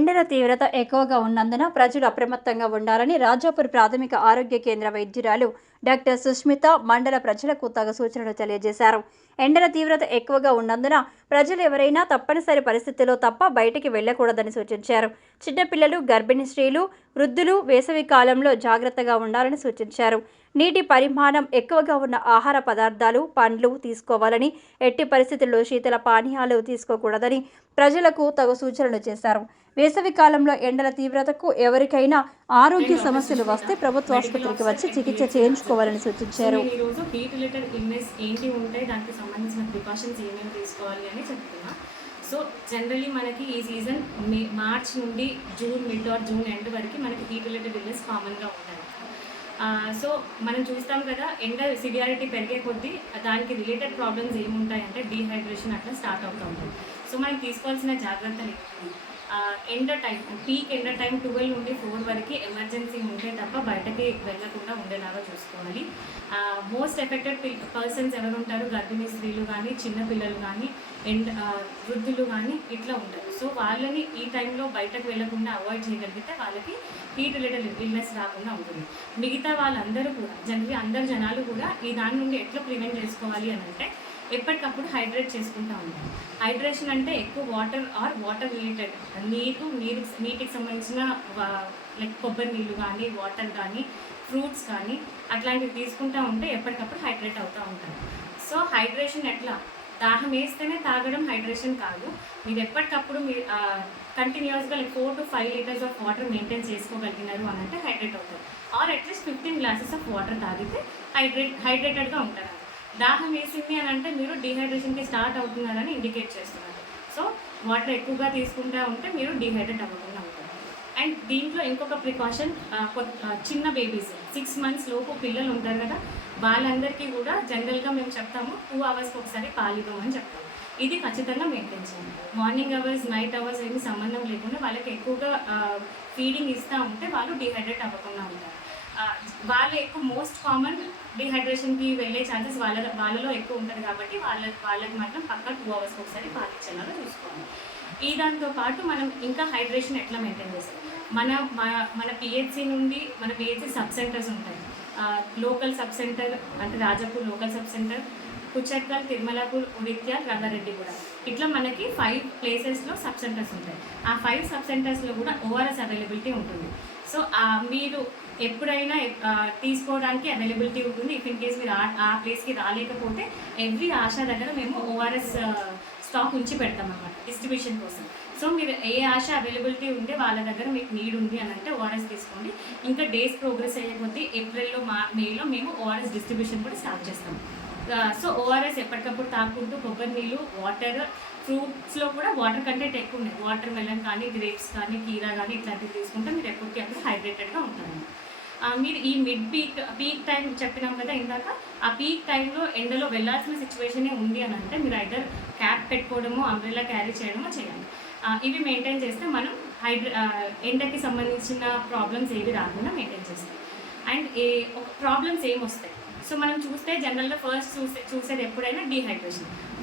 ఎండల తీవ్రత ఎక్కువగా ఉన్నందున ప్రజలు అప్రమత్తంగా ఉండాలని రాజాపూర్ ప్రాథమిక ఆరోగ్య కేంద్ర వైద్యురాలు డాక్టర్ సుష్మిత మండల ప్రజలకు తగు సూచనలు తెలియజేశారు. ఎండల తీవ్రత ఎక్కువగా ఉన్నందున ప్రజలు ఎవరైనా తప్పనిసరి పరిస్థితుల్లో తప్ప బయటికి వెళ్లకూడదని సూచించారు. చిన్నపిల్లలు, గర్భిణీ స్త్రీలు, వృద్ధులు వేసవి కాలంలో జాగ్రత్తగా ఉండాలని సూచించారు. నీటి పరిమాణం ఎక్కువగా ఉన్న ఆహార పదార్థాలు, పండ్లు తీసుకోవాలని, ఎట్టి పరిస్థితుల్లో శీతల పానీయాలు తీసుకోకూడదని ప్రజలకు తగు సూచనలు చేశారు. వేసవి కాలంలో ఎండల తీవ్రతకు ఎవరికైనా ఆరోగ్య సమస్యలు వస్తే ప్రభుత్వ ఆసుపత్రికి వచ్చి చికిత్స చేయించుకోవాలని సూచించారు. ఈరోజు హీట్ రిలేటెడ్ ఇల్నెస్ ఏంటి ఉంటాయి, దానికి సంబంధించిన ప్రికాషన్స్ ఏమేమి తీసుకోవాలి అని చెప్తున్నా. సో జనరలీ మనకి ఈ సీజన్ మార్చ్ నుండి June mid are June end వరకు మనకి హీట్ రిలేటెడ్ ఇల్నెస్ కామన్గా ఉంటాయి. సో మనం చూస్తాం కదా, ఎండ సివియారిటీ పెరిగే కొద్దీ దానికి రిలేటెడ్ ప్రాబ్లమ్స్ ఏముంటాయంటే డీహైడ్రేషన్ అట్లా స్టార్ట్ అవుతూ ఉంటుంది. సో మనం తీసుకోవాల్సిన జాగ్రత్తలు ఎండ టైం, పీక్ ఎండ టైం 12 నుండి 4 వరకు ఎమర్జెన్సీ ఉంటే తప్ప బయటకి వెళ్ళకుండా ఉండేలాగా చూసుకోవాలి. మోస్ట్ ఎఫెక్టెడ్ పర్సన్స్ ఎవరు ఉంటారు? గర్భిణీ స్త్రీలు కానీ, చిన్నపిల్లలు కానీ, వృద్ధులు కానీ ఇట్లా ఉంటారు. సో వాళ్ళని ఈ టైంలో బయటకు వెళ్ళకుండా అవాయిడ్ చేయగలిగితే వాళ్ళకి హీట్ రిలేటెడ్ ఇల్నెస్ రాకుండా ఉంటుంది. మిగతా వాళ్ళందరూ కూడా అందరు జనాలు కూడా ఈ దాని నుండి ఎట్లా ప్రివెంట్ చేసుకోవాలి అని అంటే ఎప్పటికప్పుడు హైడ్రేట్ చేసుకుంటూ ఉంటాం. హైడ్రేషన్ అంటే ఎక్కువ వాటర్ రిలేటెడ్ నీటికి సంబంధించిన లైక్ కొబ్బరి నీళ్ళు కానీ, వాటర్ కానీ, ఫ్రూట్స్ కానీ అట్లాంటివి తీసుకుంటూ ఉంటే ఎప్పటికప్పుడు హైడ్రేట్ అవుతూ ఉంటారు. సో హైడ్రేషన్ ఎట్లా? దాహం వేస్తేనే తాగడం హైడ్రేషన్ కాదు. మీరు ఎప్పటికప్పుడు మీరు కంటిన్యూస్గా like 4 to 5 litres of water maintain చేసుకోగలిగినారు అని అంటే హైడ్రేట్ అవుతారు. Or at least 15 glasses of water తాగితే హైడ్రేటెడ్గా ఉంటారు. దాహం వేసింది అని అంటే మీరు డీహైడ్రేషన్కి స్టార్ట్ అవుతున్నారని ఇండికేట్ చేస్తున్నారు. సో వాటర్ ఎక్కువగా తీసుకుంటూ ఉంటే మీరు డీహైడ్రేట్ అవ్వకుండా ఉంటారు. అండ్ దీంట్లో ఇంకొక ప్రికాషన్, చిన్న బేబీస్ 6 months లోపు పిల్లలు ఉంటారు కదా, వాళ్ళందరికీ కూడా జనరల్గా మేము చెప్తాము 2 hours ఒకసారి పాలివ్వమని చెప్తాము. ఇది ఖచ్చితంగా మెయింటైన్ చేయాలి. మార్నింగ్ అవర్స్, నైట్ అవర్స్ ఏమి సంబంధం లేకుండా వాళ్ళకి ఎక్కువగా ఫీడింగ్ ఇస్తూ ఉంటే వాళ్ళు డీహైడ్రేట్ అవ్వకుండా ఉంటారు. వాళ్ళు ఎక్కువ మోస్ట్ కామన్ డీహైడ్రేషన్కి వెళ్ళే ఛాన్సెస్ వాళ్ళలో ఎక్కువ ఉంటుంది కాబట్టి వాళ్ళకి మాత్రం పక్కా 2 hours ఒకసారి పాలిచ్చేలాగా చూసుకోవాలి. ఈ దాంతో పాటు మనం ఇంకా హైడ్రేషన్ ఎట్లా మెయింటైన్ చేస్తాం? మన పిహెచ్సి నుండి మన పిహెచ్సి సబ్ సెంటర్స్ ఉంటాయి. లోకల్ సబ్ సెంటర్ అంటే Rajapur local sub centre, Kuchatkal, Thirumalapur, Udityal, Rangareddyguda, ఇట్లా మనకి 5 ప్లేసెస్లో సబ్ సెంటర్స్ ఉంటాయి. ఆ 5 సబ్ సెంటర్స్లో కూడా ఓఆర్ఎస్ అవైలబిలిటీ ఉంటుంది. సో మీరు ఎప్పుడైనా తీసుకోవడానికి అవైలబిలిటీ ఉంటుంది. ఇఫ్ ఇన్ కేస్ మీరు ఆ ప్లేస్కి రాలేకపోతే ఎవ్రీ ఆశా దగ్గర మేము ఓఆర్ఎస్ స్టాక్ ఉంచి పెడతాం అన్నమాట డిస్ట్రిబ్యూషన్ కోసం. సో మీరు ఏ ఆశ అవైలబిలిటీ ఉంటే వాళ్ళ దగ్గర మీకు నీడ్ ఉంది అని అంటే ఓఆర్ఎస్ తీసుకోండి. ఇంకా డేస్ ప్రోగ్రెస్ అయ్యే ఏప్రిల్లో మేలో మేము ఓఆర్ఎస్ డిస్ట్రిబ్యూషన్ కూడా స్టార్ట్ చేస్తాం. సో ఓఆర్ఎస్ ఎప్పటికప్పుడు తాకుంటూ కొబ్బరి నీళ్ళు, వాటర్, ఫ్రూట్స్లో కూడా వాటర్ కంటెంట్ ఎక్కువ ఉన్నాయి. వాటర్ మెలన్ కానీ, గ్రేప్స్ కానీ, కీరా కానీ ఇట్లాంటివి తీసుకుంటే మీరు ఎప్పటికీ అప్పుడు హైడ్రేటెడ్గా ఉంటారు. మీరు ఈ మిడ్ పీక్ టైం చెప్పినాం కదా ఇందాక, ఆ పీక్ టైంలో ఎండలో వెళ్ళాల్సిన సిచ్యువేషనే ఉంది అని అంటే మీరు ఐదర్ క్యాప్ పెట్టుకోవడమో, అంబ్రెల్లా క్యారీ చేయడమో చేయాలి. ఇవి మెయింటైన్ చేస్తే మనం ఎండకి సంబంధించిన ప్రాబ్లమ్స్ ఏవి రాకుండా మెయింటైన్ చేస్తాం. అండ్ ప్రాబ్లమ్స్ ఏమొస్తాయి? సో మనం చూస్తే జనరల్గా ఫస్ట్ చూసేది ఎప్పుడైనా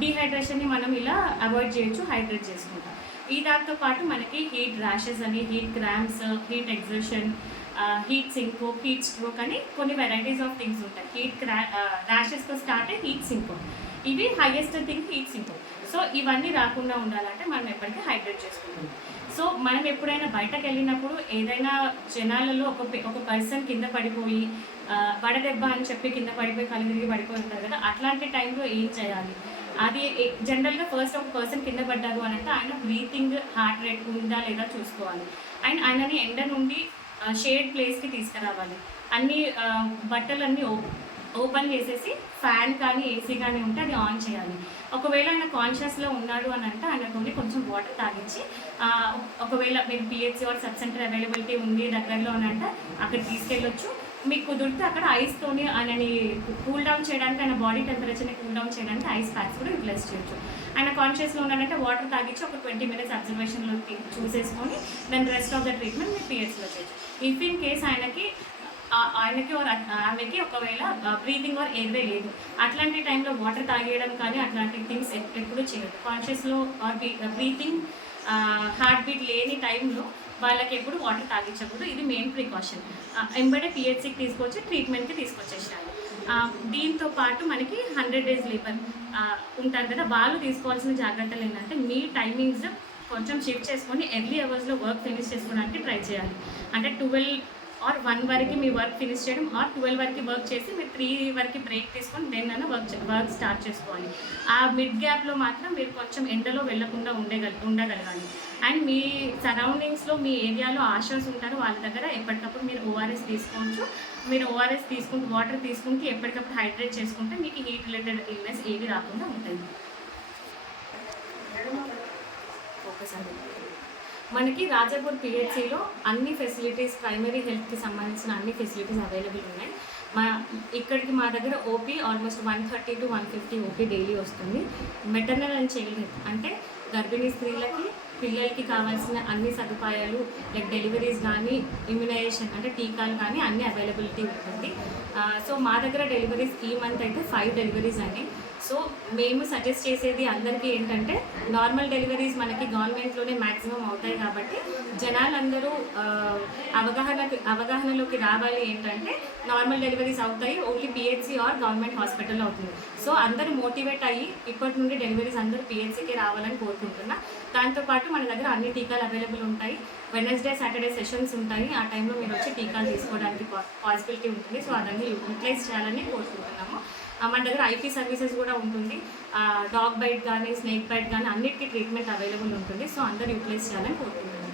డీహైడ్రేషన్ని మనం ఇలా అవాయిడ్ చేయొచ్చు, హైడ్రేట్ చేసుకుంటాం. ఈ దాంతో పాటు మనకి హీట్ ర్యాషెస్ అని, heat cramps, heat exertion, heat syncope, heat stroke అని కొన్ని వెరైటీస్ ఆఫ్ థింగ్స్ ఉంటాయి. ర్యాషెస్తో స్టార్ట్ అయ్యి హీట్ సింకోప్, ఇవి highest thing heat syncope. So ఇవన్నీ రాకుండా ఉండాలంటే మనం ఎప్పటికీ హైడ్రేట్ చేసుకుంటాం. సో మనం ఎప్పుడైనా బయటకు వెళ్ళినప్పుడు ఏదైనా జనాలలో ఒక పర్సన్ కింద పడిపోయి వడదెబ్బ అని చెప్పి కింద పడిపోయి కళ్ళు తిరిగి పడిపోయి ఉంటారు కదా, అట్లాంటి టైంలో ఏం చేయాలి? అది జనరల్గా ఫస్ట్ ఒక పర్సన్ కింద పడ్డారు అని అంటే ఆయన బ్రీతింగ్, హార్ట్ రేట్ ఉందా లేదా చూసుకోవాలి. అండ్ ఆయనని ఎండ నుండి షేడ్ ప్లేస్కి తీసుకురావాలి. అన్ని బట్టలన్నీ ఓపెన్ చేసేసి ఫ్యాన్ కానీ, ఏసీ కానీ ఉంటే అది ఆన్ చేయాలి. ఒకవేళ ఆయన కాన్షియస్లో ఉన్నాడు అని అంటే ఆయనకు కొంచెం వాటర్ తాగించి, ఒకవేళ మీరు PHC or sub centre availability ఉంది దగ్గరలో అని అంటే అక్కడ తీసుకెళ్ళొచ్చు. మీకు కుదిరితే అక్కడ ఐస్తోని ఆయనని కూల్ డౌన్ చేయడానికి, ఆయన బాడీ టెంపరేచర్ని కూల్ డౌన్ చేయడానికి ఐస్ ప్యాక్స్ కూడా యూటిలైజ్ చేయొచ్చు. ఆయన కాన్షియస్లో ఉన్నాడంటే వాటర్ తాగించి ఒక 20 minutes అబ్జర్వేషన్లో చూసేసుకొని దాని రెస్ట్ ఆఫ్ ద ట్రీట్మెంట్ మీరు పిహెచ్లో చేయొచ్చు. ఇఫ్ ఇన్ కేస్ ఆయనకి ఆమెకి ఒకవేళ బ్రీతింగ్ ఆర్ ఎయిర్వే లేదు, అట్లాంటి టైంలో వాటర్ తాగేయడం కానీ అట్లాంటి థింగ్స్ ఎప్పుడు చేయదు. కాన్షియస్లో ఆర్ బ్రీతింగ్ హార్ట్ బీట్ లేని టైంలో వాళ్ళకి ఎప్పుడు వాటర్ తాగించకూడదు. ఇది మెయిన్ ప్రికాషన్. ఎంబడే పిహెచ్సికి తీసుకొచ్చి ట్రీట్మెంట్కి తీసుకొచ్చేసారు. దీంతో పాటు మనకి 100 days లేబర్ ఉంటారు కదా, వాళ్ళు తీసుకోవాల్సిన జాగ్రత్తలు ఏంటంటే మీ టైమింగ్స్ కొంచెం షిఫ్ట్ చేసుకొని ఎర్లీ అవర్స్లో వర్క్ ఫినిష్ చేసుకోవడానికి ట్రై చేయాలి. అంటే 12 or 1 వరకు మీ వర్క్ ఫినిష్ చేయడం, ఆర్ 12 వరకు వర్క్ చేసి మీరు 3 వరకు బ్రేక్ తీసుకొని దెన్ అన్న వర్క్ స్టార్ట్ చేసుకోవాలి. ఆ మిడ్ గ్యాప్లో మాత్రం మీరు కొంచెం ఎండలో వెళ్ళకుండా ఉండగలగాలి. అండ్ మీ సరౌండింగ్స్లో మీ ఏరియాలో ఆషాస్ ఉంటారు, వాళ్ళ దగ్గర ఎప్పటికప్పుడు మీరు ఓఆర్ఎస్ తీసుకోవచ్చు. మీరు ఓఆర్ఎస్ తీసుకుంటూ వాటర్ తీసుకుంటూ ఎప్పటికప్పుడు హైడ్రేట్ చేసుకుంటే మీకు హీట్ రిలేటెడ్ ఇల్నెస్ ఏవి రాకుండా ఉంటుంది. ఒకసారి మనకి రాజాపూర్ పిహెచ్సిలో అన్ని ఫెసిలిటీస్, ప్రైమరీ హెల్త్కి సంబంధించిన అన్ని ఫెసిలిటీస్ అవైలబుల్ ఉన్నాయి. ఇక్కడికి మా దగ్గర OP almost 130 to 150 OP daily వస్తుంది. మెటర్నల్ అండ్ చైల్డ్ హెల్త్ అంటే గర్భిణీ స్త్రీలకి, పిల్లలకి కావాల్సిన అన్ని సదుపాయాలు లైక్ డెలివరీస్ కానీ, ఇమ్యునైజేషన్ అంటే టీకాలు కానీ అన్ని అవైలబిలిటీ ఉంటుంది. సో మా దగ్గర డెలివరీస్ ఈ మంత్ అయితే 5 డెలివరీస్ అండి. సో మేము సజెస్ట్ చేసేది అందరికీ ఏంటంటే నార్మల్ డెలివరీస్ మనకి గవర్నమెంట్లోనే మ్యాక్సిమం అవుతాయి కాబట్టి జనాలందరూ అవగాహనలోకి రావాలి. ఏంటంటే నార్మల్ డెలివరీస్ అవుతాయి, ఓన్లీ పిహెచ్సి ఆర్ గవర్నమెంట్ హాస్పిటల్లో అవుతుంది. సో అందరూ మోటివేట్ అయ్యి ఇప్పటి నుండి డెలివరీస్ అందరూ పిహెచ్సికే రావాలని కోరుకుంటున్నా. దాంతోపాటు మన దగ్గర అన్ని టీకాలు అవైలబుల్ ఉంటాయి. వెడ్నెస్డే, సాటర్డే సెషన్స్ ఉంటాయి. ఆ టైంలో మీరు వచ్చి టీకాలు తీసుకోవడానికి పాసిబిలిటీ ఉంటుంది. సో అదన్నీ యూటిలైజ్ చేయాలని కోరుకుంటున్నాము. మన దగ్గర ఐపీ సర్వీసెస్ కూడా ఉంటుంది. డాగ్ బైట్ కానీ, స్నేక్ బైట్ కానీ అన్నిటికీ ట్రీట్మెంట్ అవైలబుల్ ఉంటుంది. సో అందరూ యూటిలైజ్ చేయాలని కోరుకుంటున్నాను.